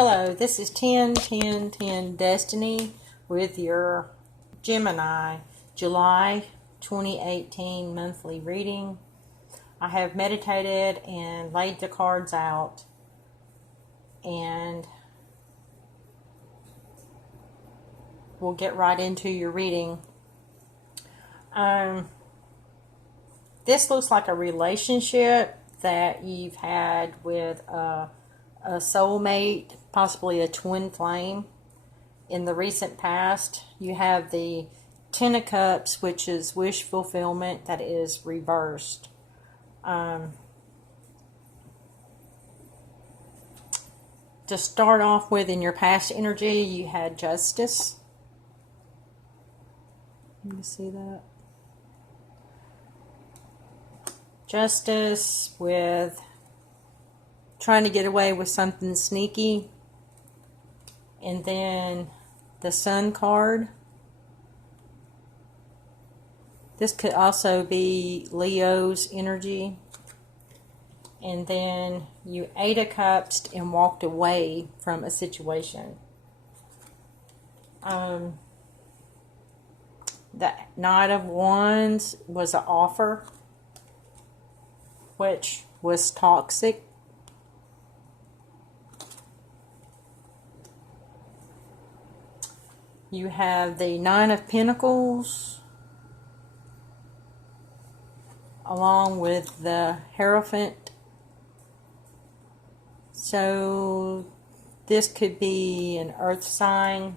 Hello, this is 10-10-10 Destiny with your Gemini July 2018 monthly reading. I have meditated and laid the cards out, and we'll get right into your reading. This looks like a relationship that you've had with a soulmate, possibly a twin flame in the recent past. You have the Ten of Cups, which is wish fulfillment, that is reversed. To start off with, in your past energy, you had Justice. Let me see that. Justice with trying to get away with something sneaky. And then the Sun card. This could also be Leo's energy. And then you Eight of Cups and walked away from a situation. The Knight of Wands was an offer, which was toxic. You have the Nine of Pentacles along with the Hierophant. So this could be an earth sign.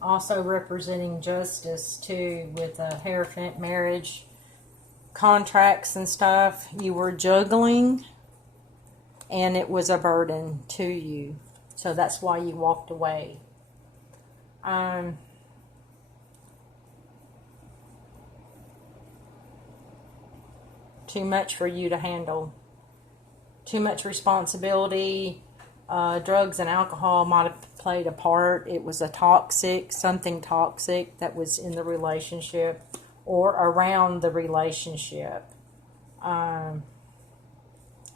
Also representing justice too, with a Hierophant, marriage, contracts and stuff. You were juggling and it was a burden to you. So that's why you walked away. Too much for you to handle. Too much responsibility. Drugs and alcohol might have played a part. It was something toxic that was in the relationship or around the relationship.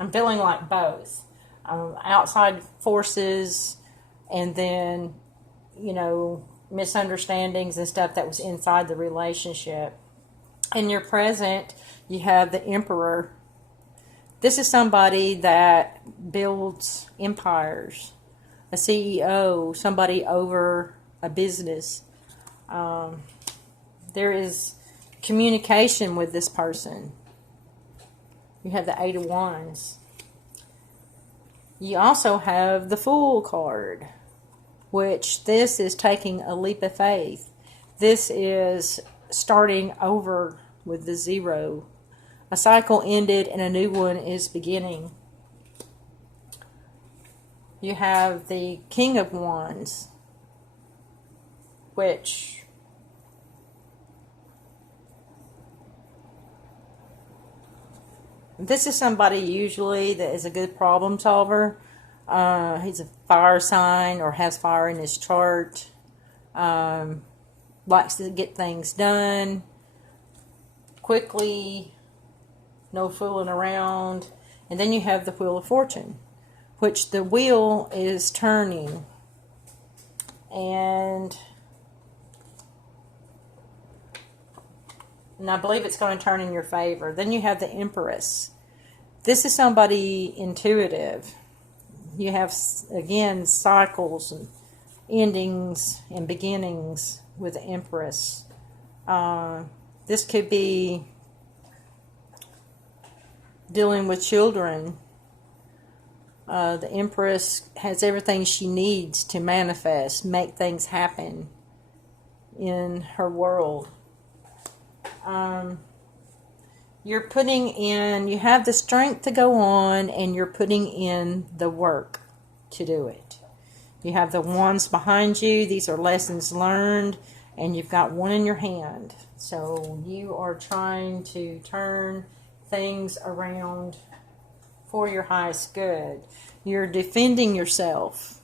I'm feeling like both. Outside forces and then, misunderstandings and stuff that was inside the relationship. In your present, you have the Emperor. This is somebody that builds empires, a CEO, somebody over a business. There is communication with this person. You have the Eight of Wands. You also have the Fool card, which this is taking a leap of faith. This is starting over with the zero. A cycle ended and a new one is beginning. You have the King of Wands, which this is somebody usually that is a good problem solver. He's a fire sign or has fire in his chart. Likes to get things done quickly. No fooling around. And then you have the Wheel of Fortune, which the wheel is turning. And I believe it's going to turn in your favor. Then you have the Empress. This is somebody intuitive. You have, again, cycles and endings and beginnings with the Empress. This could be dealing with children. The Empress has everything she needs to manifest, make things happen in her world. You're putting in, you have the strength to go on, and you're putting in the work to do it. You have the wands behind you. These are lessons learned, and you've got one in your hand. So you are trying to turn things around for your highest good. You're defending yourself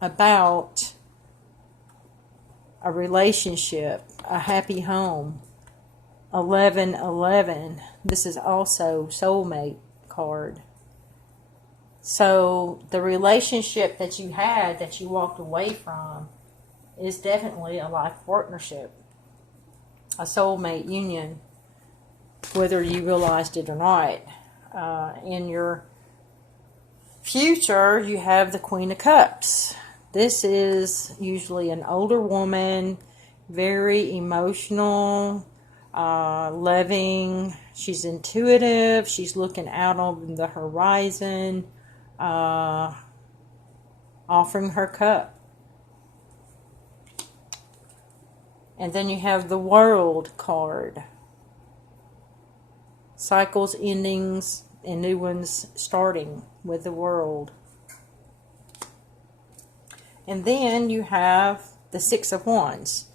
about a relationship, a happy home. 1111. This is also soulmate card. So the relationship that you had that you walked away from is definitely a life partnership, a soulmate union, whether you realized it or not. In your future, you have the Queen of Cups. This is usually an older woman, very emotional, loving. She's intuitive. She's looking out on the horizon, offering her cup. And then you have the World card. Cycles, endings, and new ones starting with the World. And then you have the Six of Wands.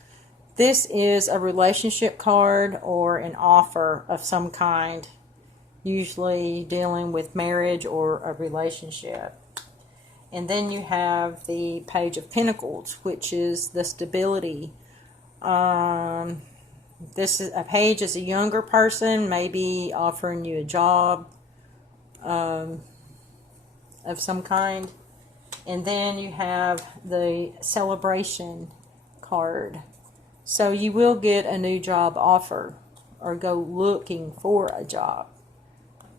This is a relationship card or an offer of some kind, usually dealing with marriage or a relationship. And then you have the Page of Pentacles, which is the stability. This is a page is a younger person, maybe offering you a job of some kind. And then you have the Celebration card. So you will get a new job offer or go looking for a job,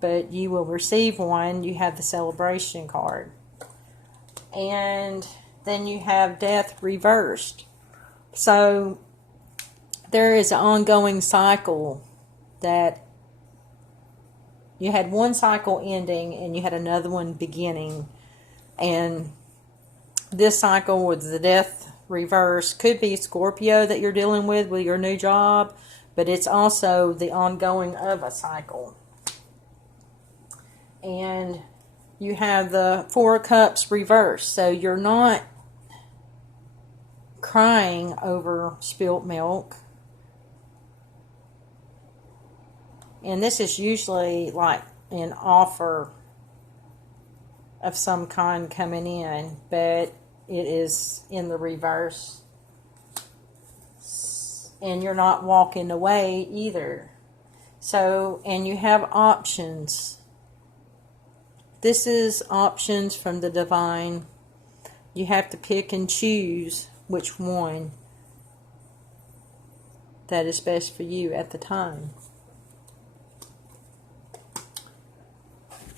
but you will receive one. You have the Celebration card. And then you have Death reversed. So there is an ongoing cycle that you had one cycle ending and you had another one beginning. And this cycle with the Death reverse could be Scorpio that you're dealing with your new job, but it's also the ongoing of a cycle. And you have the Four of Cups reversed, so you're not crying over spilt milk. And this is usually like an offer of some kind coming in, but it is in the reverse. And you're not walking away either. So, and you have options. This is options from the divine. You have to pick and choose which one that is best for you at the time.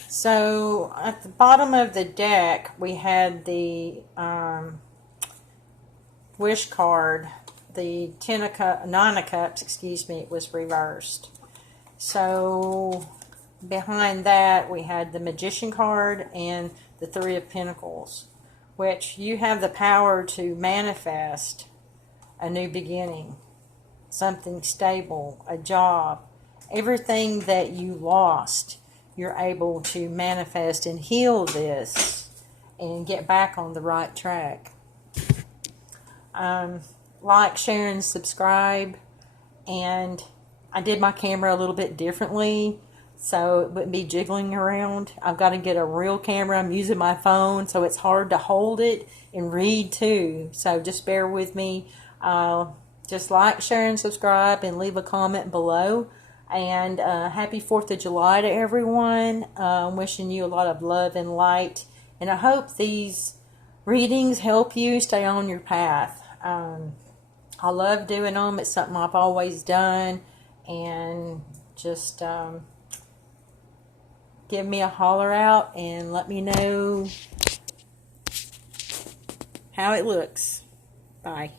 So at the bottom of the deck, we had the Wish card, the Nine of Cups, excuse me, it was reversed. So behind that, we had the Magician card and the Three of Pentacles, which you have the power to manifest a new beginning, something stable, a job, everything that you lost. You're able to manifest and heal this and get back on the right track. Like, share, and subscribe. And I did my camera a little bit differently so it wouldn't be jiggling around. I've got to get a real camera. I'm using my phone, so it's hard to hold it and read too. So just bear with me. Just like, share, and subscribe, and leave a comment below. And happy 4th of July to everyone. I'm wishing you a lot of love and light. And I hope these readings help you stay on your path. I love doing them. It's something I've always done. And just give me a holler out and let me know how it looks. Bye.